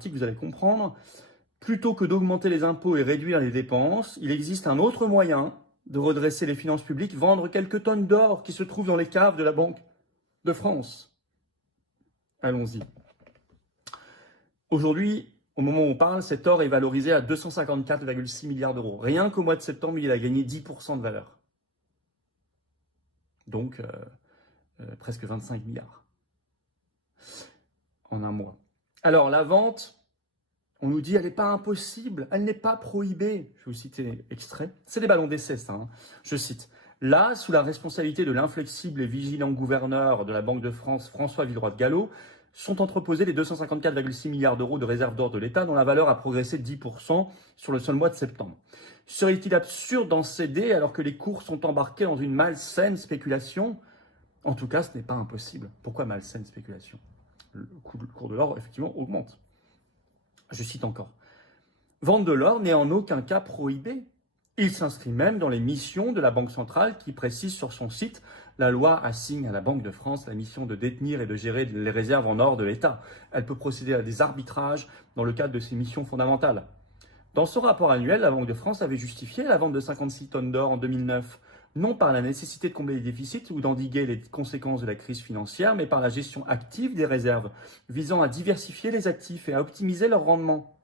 l'article, vous allez comprendre. Plutôt que d'augmenter les impôts et réduire les dépenses, il existe un autre moyen de redresser les finances publiques, vendre quelques tonnes d'or qui se trouvent dans les caves de la Banque de France. Allons-y. Aujourd'hui, au moment où on parle, cet or est valorisé à 254,6 milliards d'euros. Rien qu'au mois de septembre, il a gagné 10% de valeur. Donc, presque 25 milliards en un mois. Alors, la vente, on nous dit, elle n'est pas impossible, elle n'est pas prohibée. Je vais vous citer extrait. C'est des ballons d'essai, ça. Hein. Je cite. Là, sous la responsabilité de l'inflexible et vigilant gouverneur de la Banque de France, François Villeroy de Galhau, sont entreposés les 254,6 milliards d'euros de réserve d'or de l'État, dont la valeur a progressé de 10% sur le seul mois de septembre. Serait-il absurde d'en céder alors que les cours sont embarqués dans une malsaine spéculation? En tout cas, ce n'est pas impossible. Pourquoi malsaine spéculation? Le cours de l'or, effectivement, augmente. Je cite encore. Vendre de l'or n'est en aucun cas prohibé. Il s'inscrit même dans les missions de la Banque centrale qui précise sur son site « La loi assigne à la Banque de France la mission de détenir et de gérer les réserves en or de l'État. Elle peut procéder à des arbitrages dans le cadre de ses missions fondamentales. » Dans son rapport annuel, la Banque de France avait justifié la vente de 56 tonnes d'or en 2009, non par la nécessité de combler les déficits ou d'endiguer les conséquences de la crise financière, mais par la gestion active des réserves, visant à diversifier les actifs et à optimiser leur rendement.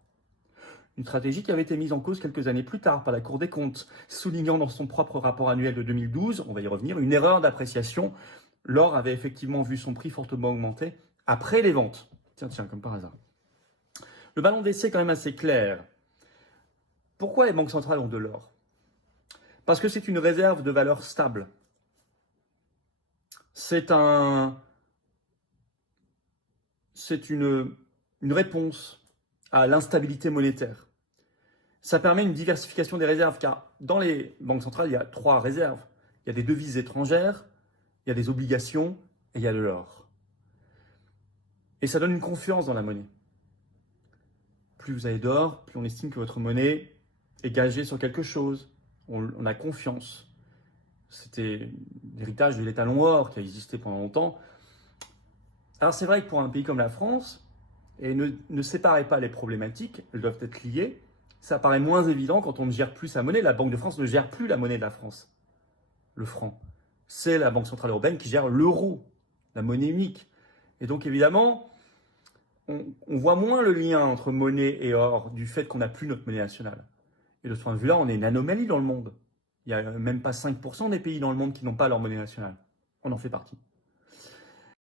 Une stratégie qui avait été mise en cause quelques années plus tard par la Cour des comptes, soulignant dans son propre rapport annuel de 2012, on va y revenir, une erreur d'appréciation. L'or avait effectivement vu son prix fortement augmenter après les ventes. Tiens, comme par hasard. Le ballon d'essai est quand même assez clair. Pourquoi les banques centrales ont de l'or? Parce que c'est une réserve de valeur stable. C'est une réponse à l'instabilité monétaire. Ça permet une diversification des réserves, car dans les banques centrales, il y a 3 réserves. Il y a des devises étrangères, il y a des obligations et il y a de l'or. Et ça donne une confiance dans la monnaie. Plus vous avez d'or, plus on estime que votre monnaie est gagée sur quelque chose. On a confiance. C'était l'héritage de l'étalon or qui a existé pendant longtemps. Alors c'est vrai que pour un pays comme la France, et ne séparez pas les problématiques, elles doivent être liées, ça paraît moins évident quand on ne gère plus sa monnaie. La Banque de France ne gère plus la monnaie de la France, le franc. C'est la Banque Centrale Européenne qui gère l'euro, la monnaie unique. Et donc évidemment, on voit moins le lien entre monnaie et or du fait qu'on n'a plus notre monnaie nationale. Et de ce point de vue-là, on est une anomalie dans le monde. Il n'y a même pas 5% des pays dans le monde qui n'ont pas leur monnaie nationale. On en fait partie.